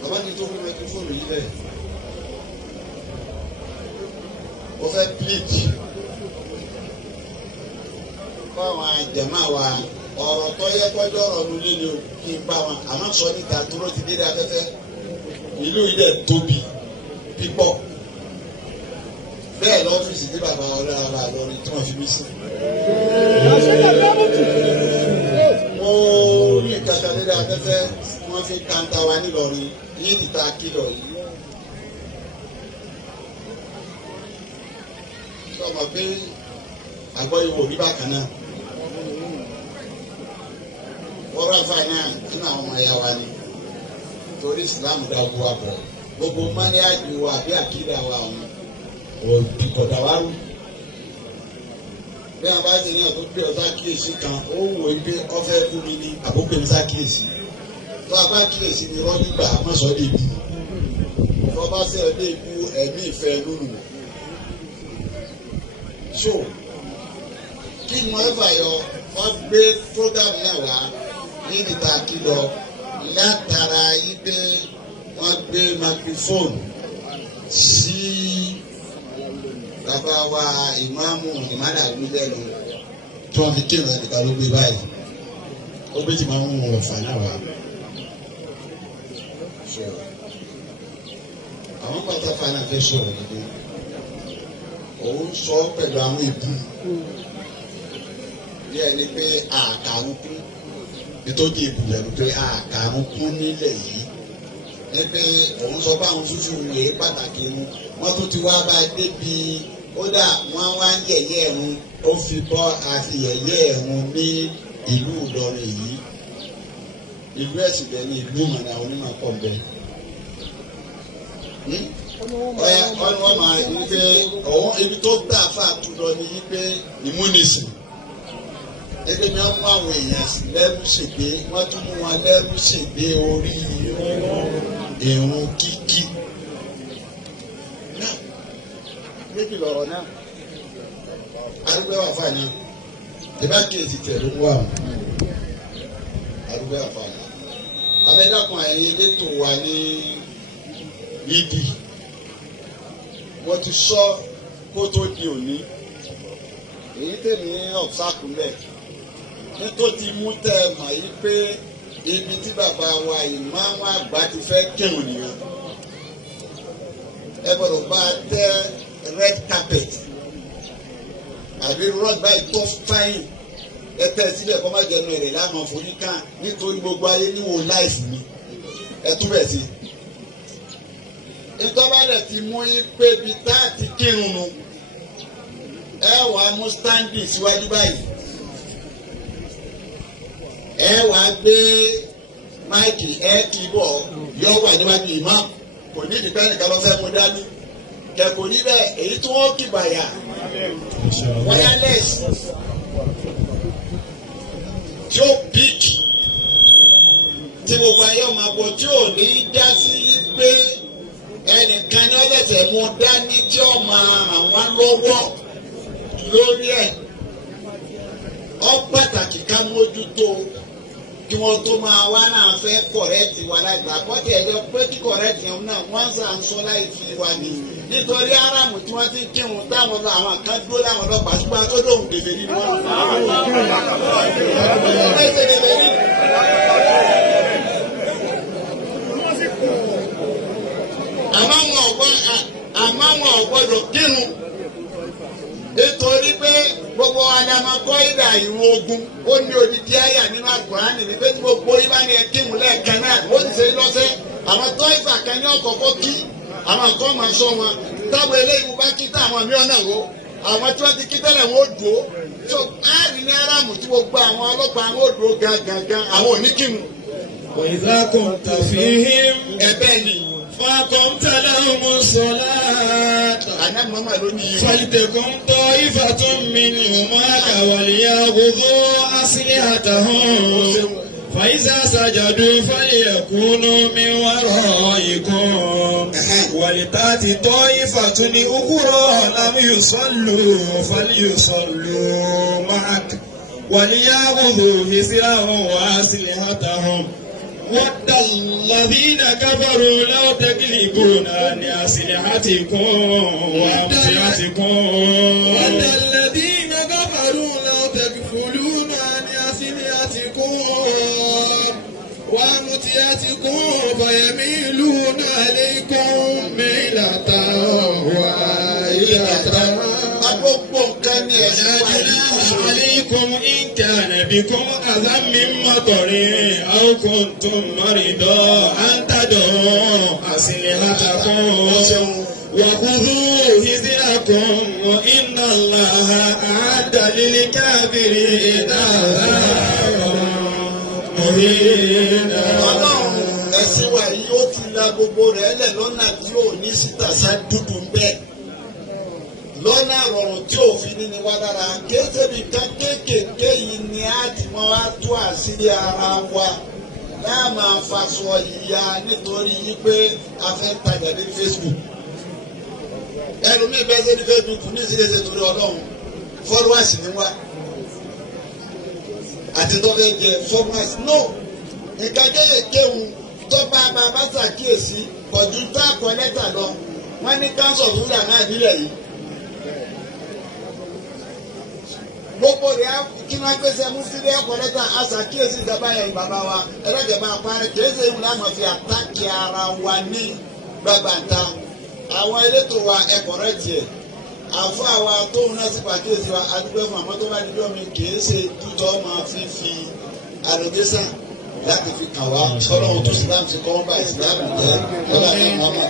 bàbá mi tó fún microphone yìí bẹ́ẹ̀ ó fẹ́ plead fáwọn jàmáà wa ọ̀rọ̀ tó yẹ kọjọ́ ọ̀rọ̀ nu líle o kí n bá wọn àmọ́ sọ níta dúró ti dé afẹ́fẹ́ ìlú yìí dẹ̀ tóbi pípọ̀ bẹ́ẹ̀ lọ́fíìsì tí bàbá ọlọ́run bá lọ́rin tí wọ́n fi mí sí. mo rí kàkà lédè afẹ́fẹ́ wọ́n fi kàńtà wa nílọrin yìí ti ta kílọ̀ yìí. sọ ma pé àgbọ̀ ìwò rí bákan náà. wọ́n rà fáì náà nínú àwọn ọmọ ẹ̀yà wa ni torí ìsìlámù dá gbogbo wa bọ̀ gbogbo mọ́níyàjú wa àbí àkídà wa ọ̀hún òdìkọ̀dà wa rú. bí wọn bá ti ní ọ̀tún pé ọ̀tá kíyèsí kan ó wò ó pé ọ̀fẹ́ kú mi ní àbúkẹ́ ní sákíyèsí tó a bá kíyèsí ni rọ́ọ̀lì gbà mọ́sọ̀ lè bu tó bá fẹ́ lè bu ẹ̀mí ìfẹ́ lónìí. so kí ni wọ́n fà yọ wọ́n gbé program náà wá ní ìta kìlọ̀ látara yí pé wọ́n gbé microphone sí bàbá wa ìmáàmù ìmádà lẹ́nu tí wọ́n fi kéwòn ẹ̀ka ló gbé báyìí ó gbé tí máa ń mú Ọ̀fà náà wá. àwọn pátákó náà fẹ́ sọ̀rọ̀ nígbà òun sọ pẹ̀lú àwọn ìbú bí ẹni pé àkàrùn kún nítorí ìbú lẹ́nu pé àkàrùn kún nílẹ̀ yìí ní pé òun sọ pé àwọn fúnfún rèé pàtàkì mu wọ́n tún ti wá bá débi kódà wọ́n wá ń yẹ̀yẹ́ ẹ̀rùn ó fi bọ́ àfi yẹ̀yẹ́ ẹ̀rùn ní ìlú Ìlọrin yìí ìlú ẹ̀sìn bẹ́ẹ̀ ni ìlú ìmọ̀nà onímọ̀ pọ̀ bẹ́ẹ̀. wọ́n wọ́n máa ń pé ọ̀wọ́n ibi tó gbà fà tún lọ ní pé ìmúnisìn ẹgbẹ́ mi wọ́n mú àwọn èèyàn sí lẹ́rú ṣègbè wọ́n tún mú wọn lẹ́rú ṣègbè orí ìrun kíkí. méjì lọ̀rọ̀ náà arúgbó wà fà ní ìbá kéèsì tẹ̀lé wà arúgbó wà fà ní. abẹ́dàkùn ẹ̀yìn elétò wa ní ibi wọ́n ti sọ kó tó di òní èyí tèmi ọ̀sáàkù mẹ́ nítorí mú tẹ́ ẹ mọ̀ yí pé ibi tí bàbá wa ìmáàmù àgbà ti fẹ́ kírun nìyẹn ẹ gbọ́dọ̀ bá tẹ́ red carpet àbí rod báyìí tó fáyìn ẹ tẹ́ sílẹ̀ kọ́ má jẹnu ẹ̀rẹ̀ lánà fojú kàn nítorí gbogbo ayé níwò láìsí mi ẹ túbẹ̀ sí. ìtọ́balẹ̀ ti mú yín pé ibi tá a ti kírun nu ẹ wàá mú standing síwájú báyìí ẹ wàá gbé máìkì ẹ kì í bọ̀ yọ wà níwájú Imam kò ní ìdíkẹ́ nìkan lọ fẹ́ mú dání kẹ̀kọ́ níbẹ̀ èyí tí wọ́n kì bàyà wireless tí ó big tí gbogbo ayé ọmọ àbọ̀ tí ò ní já sí pé ẹnìkan ní ọlẹ́sẹ̀ mú dání tí ó máa àwọn lọ́wọ́ lórí ẹ̀ ó pàtàkì ká mójútó kí wọ́n tó máa wá náà fẹ́ kọ̀rẹ́tì wa lágbà kọ́tẹ̀ ẹ̀yọ pé kí kọ̀rẹ́tì yẹn náà wọ́n sàn sọ láì fi wa ni nítorí aráàmù tí wọ́n ti ń kírun táwọn lọ àwọn kan dúró láwọn ọlọ́pàá ṣùgbọ́n tó lóhùn dèbè nínú wọn. àmọ́ wọn ò gbọ́dọ̀ kírun nítorí pé gbogbo adamakọ ìdá ìrun ogun ó ní odidi àyà nínú Àlùkùránì ní pé tí gbogbo yìí bá ní ẹkírun lẹ́ẹ̀kan náà ó ti ṣe lọ́sẹ̀ àwọn tó ìfà kan ní ọ̀kọ̀ọ̀kọ̀ kí àwọn kan máa sọ wọn táwọn eléyìí bá kí táwọn mìíràn náà wò àwọn tí wọ́n ti kí tẹ́lẹ̀ wọ́n ó dùn ó tó áàrì ní aráàmù tí gbogbo àwọn ọlọ́pàá wọn ó dùn ó gangan àwọn oníkírun. وإذا كنت فيهم ẹ̀bẹ̀ ni فقمت لهم الصلاة àná màmá ló ní yìí. فلتكن طائفة منهم معك وليأخذوا أسلحتهم فإذا سجدوا فليكونوا من ورائكم ولتأت طائفة أخرى لم يصلوا فليصلوا معك وليأخذوا مثلهم وأسلحتهم ود الذين كفروا لو تغلبون عن أسلحتكم وأمتعتكم ود الذين كفروا لو تغفلون عن أسلحتكم وأمتعتكم فيميلون عليكم ميلة واحدة Gbogbo nǹkan ni ẹ̀sìn wa جناح عليكم إن كان بكم أذى من مطر أو كنتم مريضا أن تدعوا أسلحتكم وخذوا حذركم وإن الله أعد للكافرين عذابا مهينا. Ọlọ́run ẹ̀sìn wa yìí ó ti la gbogbo rẹ̀ lẹ̀ lọ́nà tí ò ní síta dúdú ń bẹ́ẹ̀. Lọ́nà àrọ̀rùn tí òfin ní wá lára kéésèbí kan kéékèèké yìí ni a ti mọ wá tú àṣírí ara wa náà máa faṣọ ìyá nítorí yí pé a fẹ́ tajà ní Facebook. Ẹlòmíì bẹ́ẹ̀ sẹ́ni Facebook ní ìṣẹ̀lẹ̀ torí Ọlọ́run followers ni wá àti tó fẹ́ jẹ followers no nǹkan kéékèèké ń tó bá bá ṣàkíyèsí pọ̀jù tá a kọ lẹ́tà lọ wọ́n ní káńsọ̀ fúnra náà nílẹ̀ yìí. Gbogbo rẹ̀ kí wọ́n gbèsè mú sílé ẹ̀kọ́ lẹ́tà aṣàkíyèsí ìjọba yẹn bàbá wa ẹlẹ́gẹ̀ẹ́ máa parí kèéṣe ìwúlẹ̀ àmọ́ fi àtàkì ara wa ní gbàgbàǹta àwọn elétò wa ẹ̀kọ́ rẹ̀ tiẹ̀ àfọ àwa tóun náà sì pàkíyèsí wa adúgbò fún àmọ́ tó bá dídọ́ mi kèéṣe dúdọ́ máa fi àrògésàn láti fi kàn wá sọ́dọ̀ ohun tó sì láti kọ́ ọ́n bá ìsìlámù jẹ́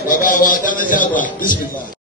bàbá wa dánájà àgbà bísímìlá.